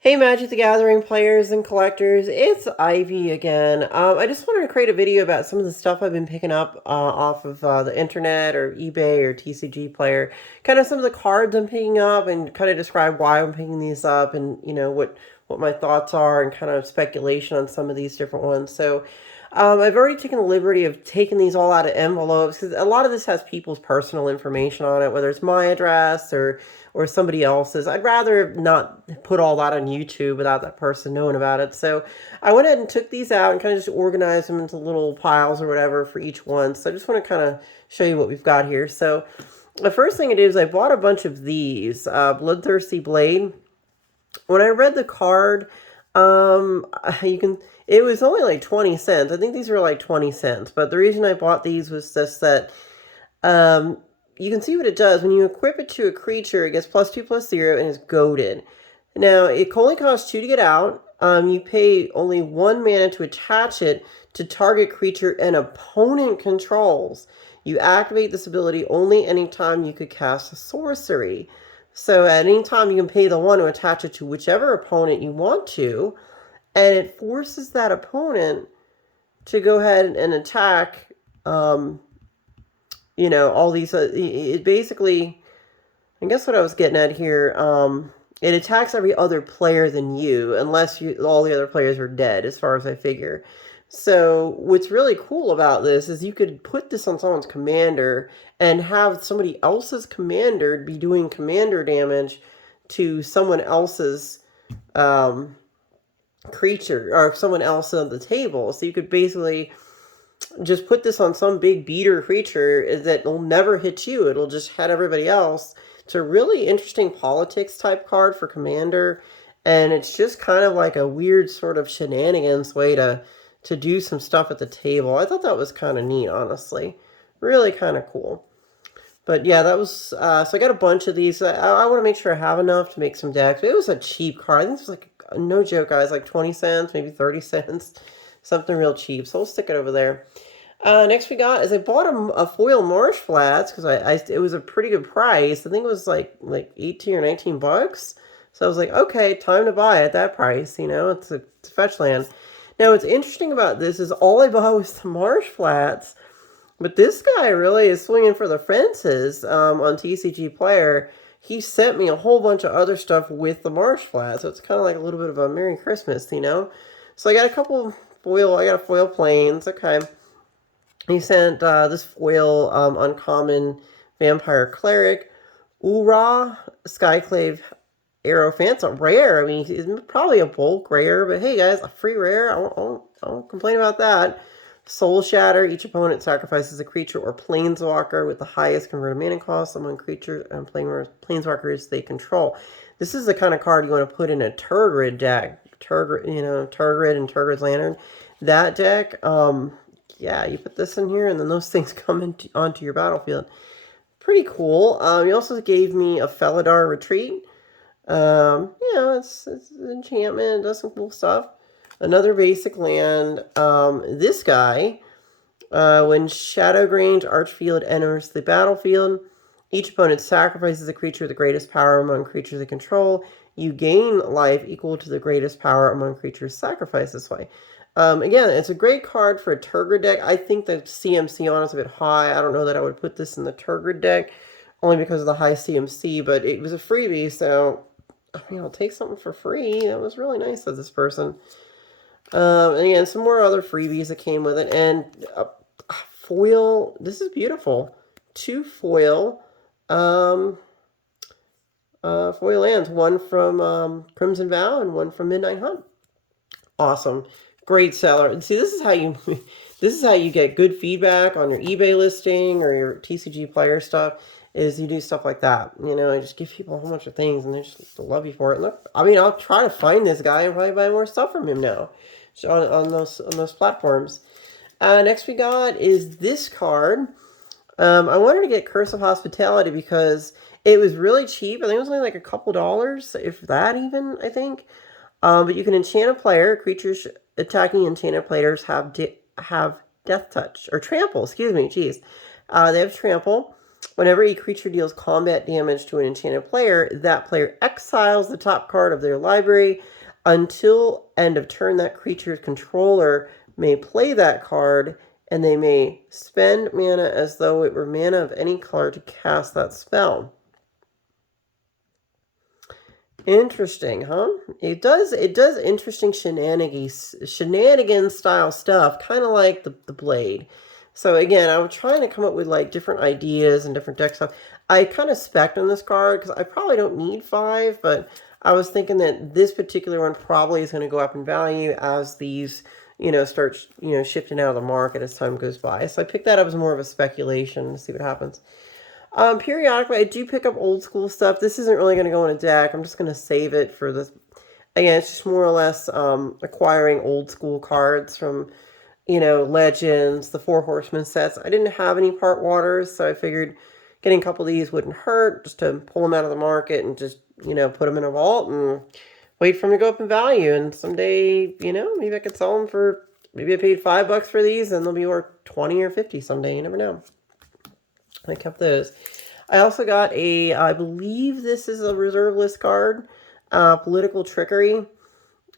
Hey Magic the Gathering players and collectors, it's Ivy again. I just wanted to create a video about some of the stuff I've been picking up off of the internet or eBay or TCG Player. Kind of some of the cards I'm picking up and kind of describe why I'm picking these up and, what my thoughts are and kind of speculation on some of these different ones. So I've already taken the liberty of taking these all out of envelopes because a lot of this has people's personal information on it, whether it's my address or somebody else's. I'd rather not put all that on YouTube without that person knowing about it. So I went ahead and took these out and kind of just organized them into little piles or whatever for each one. So I just want to kind of show you what we've got here. So the first thing I did is I bought a bunch of these bloodthirsty blade. When I read the card, you can. It was only like 20 cents. I think these were like 20 cents. But the reason I bought these was just that um, you can see what it does. When you equip it to a creature, it gets +2/+0 and is goaded. Now, it only costs 2 to get out. You pay only 1 mana to attach it to target creature an opponent controls. You activate this ability only anytime you could cast a sorcery. So at any time you can pay the 1 to attach it to whichever opponent you want to, and it forces that opponent to go ahead and attack all these, it basically, I guess what I was getting at here, it attacks every other player than you, unless all the other players are dead, as far as I figure. So what's really cool about this is you could put this on someone's commander and have somebody else's commander be doing commander damage to someone else's creature, or someone else on the table. So you could basically just put this on some big beater creature that will never hit you. It'll just hit everybody else. It's a really interesting politics type card for Commander, and it's just kind of like a weird sort of shenanigans way to do some stuff at the table. I thought that was kind of neat, honestly. Really kind of cool. But yeah, that was, so I got a bunch of these. I want to make sure I have enough to make some decks. But it was a cheap card. I think it was like, no joke, guys, like 20 cents, maybe 30 cents. Something real cheap. So we'll stick it over there. Next we got is I bought a foil marsh flats because it was a pretty good price. I think it was like 18 or 19 bucks. So I was like, okay, time to buy at that price. It's a fetch land. Now what's interesting about this is all I bought was the marsh flats, but this guy really is swinging for the fences on TCG Player. He sent me a whole bunch of other stuff with the marsh flats, so it's kind of like a little bit of a Merry Christmas. So I got a couple foil. I got a foil planes. Okay. He sent this foil uncommon vampire cleric, Ura Skyclave Aerophant. It's a rare. I mean, it's probably a bulk rare, but hey guys, a free rare. I won't complain about that. Soul Shatter. Each opponent sacrifices a creature or planeswalker with the highest converted mana cost among creatures and planeswalkers they control. This is the kind of card you want to put in a Turgid deck. Turgid and Turgid's Lantern. That deck, yeah, you put this in here, and then those things come onto your battlefield. Pretty cool. He also gave me a Felidar Retreat. It's an enchantment. It does some cool stuff. Another basic land. This guy, when Shadowgrange Archfield enters the battlefield, each opponent sacrifices a creature with the greatest power among creatures they control. You gain life equal to the greatest power among creatures sacrificed this way. Again, it's a great card for a Turgid deck. I think the CMC on it's a bit high. I don't know that I would put this in the Turgid deck, only because of the high CMC, but it was a freebie, so I mean, I'll take something for free. That was really nice of this person. And again, some more other freebies that came with it, and foil. This is beautiful. 2 foil, foil lands. One from Crimson Vow and one from Midnight Hunt. Awesome. Great seller. And see, this is how you get good feedback on your eBay listing or your TCG Player stuff, is you do stuff like that. I just give people a whole bunch of things and they just love you for it. Look, I mean, I'll try to find this guy and probably buy more stuff from him now on those platforms. Next we got is this card. I wanted to get Curse of Hospitality because it was really cheap. I think it was only like a couple dollars, if that even, I think. But you can enchant a player. Creatures attacking enchanted players have death touch, or trample, excuse me, jeez. They have trample. Whenever a creature deals combat damage to an enchanted player, that player exiles the top card of their library. Until end of turn, that creature's controller may play that card, and they may spend mana as though it were mana of any color to cast that spell. Interesting, huh? It does interesting shenanigans style stuff, kind of like the blade. So again, I'm trying to come up with like different ideas and different deck stuff. I kind of spec'd on this card because I probably don't need 5, but I was thinking that this particular one probably is going to go up in value as these, start, shifting out of the market as time goes by. So I picked that up as more of a speculation to see what happens. Periodically, I do pick up old school stuff. This isn't really going to go in a deck. I'm just going to save it for this. Again, it's just more or less acquiring old school cards from, Legends, the Four Horsemen sets. I didn't have any part waters, so I figured getting a couple of these wouldn't hurt, just to pull them out of the market and just, put them in a vault and wait for them to go up in value. And someday, maybe I could sell them for, maybe I paid $5 for these and they'll be worth 20 or 50 someday. You never know. I kept those. I also got I believe this is a reserve list card, Political Trickery. You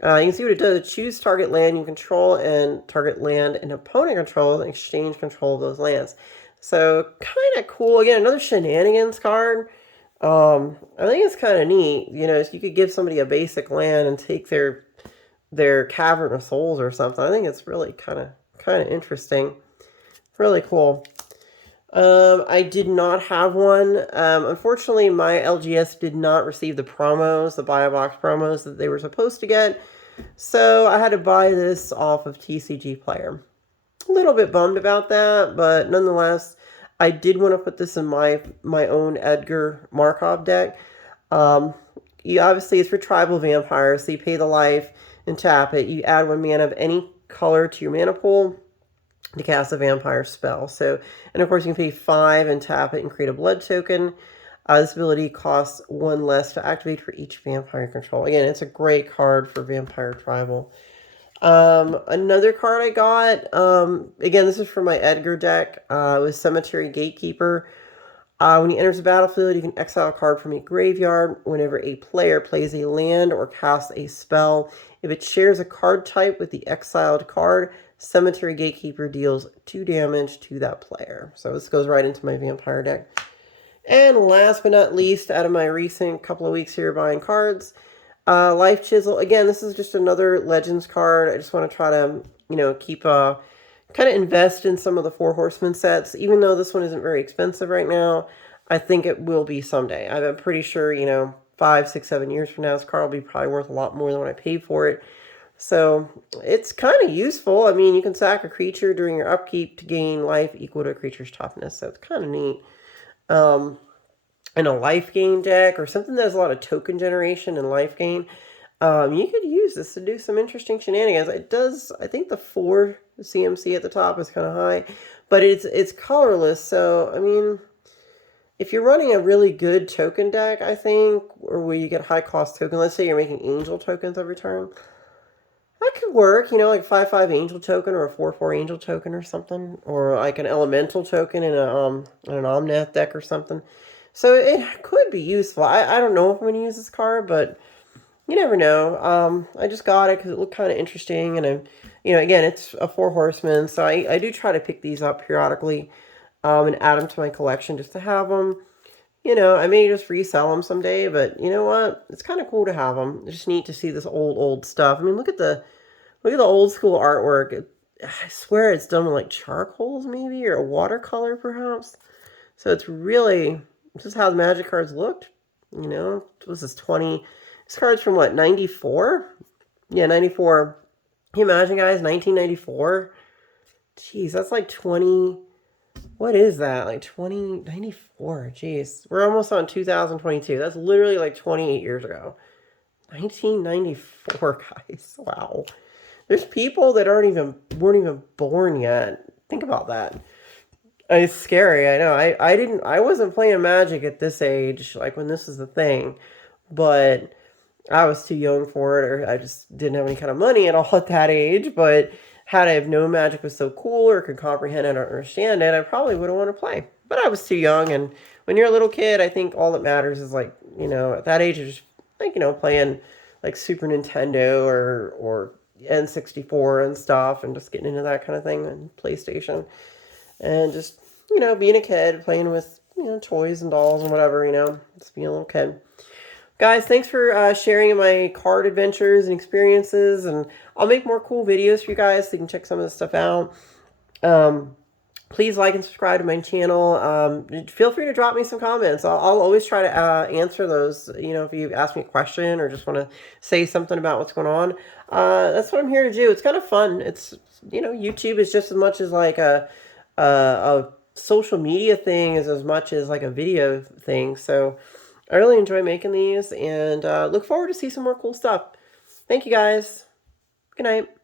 can see what it does. Choose target land you control and target land an opponent controls and exchange control of those lands. So kind of cool. Again, another shenanigans card. I think it's kind of neat. You could give somebody a basic land and take their Cavern of Souls or something. I think it's really kind of interesting. Really cool. I did not have one. Unfortunately, my LGS did not receive the promos, the buy a box promos that they were supposed to get. So I had to buy this off of TCG Player. A little bit bummed about that, but nonetheless, I did want to put this in my own Edgar Markov deck. Obviously, it's for tribal vampires, so you pay the life and tap it. You add 1 mana of any color to your mana pool to cast a vampire spell. So, and of course you can pay 5 and tap it and create a blood token. This ability costs 1 less to activate for each vampire control. Again, it's a great card for vampire tribal. Another card I got, again, this is for my Edgar deck. It was Cemetery Gatekeeper. When he enters the battlefield, you can exile a card from a graveyard whenever a player plays a land or casts a spell. If it shares a card type with the exiled card, Cemetery Gatekeeper deals 2 damage to that player. So this goes right into my vampire deck. And last but not least, out of my recent couple of weeks here buying cards, Life Chisel. Again, this is just another Legends card. I just want to try to, keep kind of invest in some of the Four Horsemen sets. Even though this one isn't very expensive right now, I think it will be someday. I'm pretty sure, 5, 6, 7 years from now, this card will be probably worth a lot more than what I paid for it. So it's kind of useful. I mean, you can sack a creature during your upkeep to gain life equal to a creature's toughness. So it's kind of neat. In a life gain deck or something that has a lot of token generation and life gain, you could use this to do some interesting shenanigans. It does, I think the 4 CMC at the top is kind of high, but it's colorless. So, I mean, if you're running a really good token deck, I think, or where you get high cost token, let's say you're making angel tokens every turn, that could work, like 5/5 angel token or a 4/4 angel token or something, or like an elemental token in an Omnath deck or something. So it could be useful. I don't know if I'm going to use this card, but you never know. I just got it because it looked kind of interesting, and again, it's a Four Horsemen, so I do try to pick these up periodically, and add them to my collection just to have them. I may just resell them someday, but you know what? It's kind of cool to have them. It's just neat to see this old stuff. I mean, look at the old school artwork. I swear it's done with like charcoals maybe, or a watercolor perhaps. So it's really, this is how the Magic cards looked. Was this 20? This card's from what, 94? Yeah, 94. Can you imagine, guys? 1994? Jeez, that's like 20... What is that? Like 2094. Jeez. We're almost on 2022. That's literally like 28 years ago. 1994, guys. Wow. There's people that weren't even born yet. Think about that. It's scary, I know. I wasn't playing Magic at this age, like when this is the thing. But I was too young for it, or I just didn't have any kind of money at all at that age. But had I have known Magic was so cool or could comprehend it or understand it, I probably would have wanted to play. but I was too young. And when you're a little kid, I think all that matters is like, at that age, you're just like, playing like Super Nintendo or N64 and stuff, and just getting into that kind of thing, and PlayStation, and just being a kid playing with toys and dolls and whatever, just being a little kid. Guys, thanks for sharing my card adventures and experiences, and I'll make more cool videos for you guys so you can check some of this stuff out. Um, Please like and subscribe to my channel. Feel free to drop me some comments. I'll always try to answer those. If you ask me a question or just want to say something about what's going on, that's what I'm here to do. It's kind of fun. It's YouTube is just as much as like a social media thing as much as like a video thing. So I really enjoy making these, and look forward to see some more cool stuff. Thank you guys. Good night.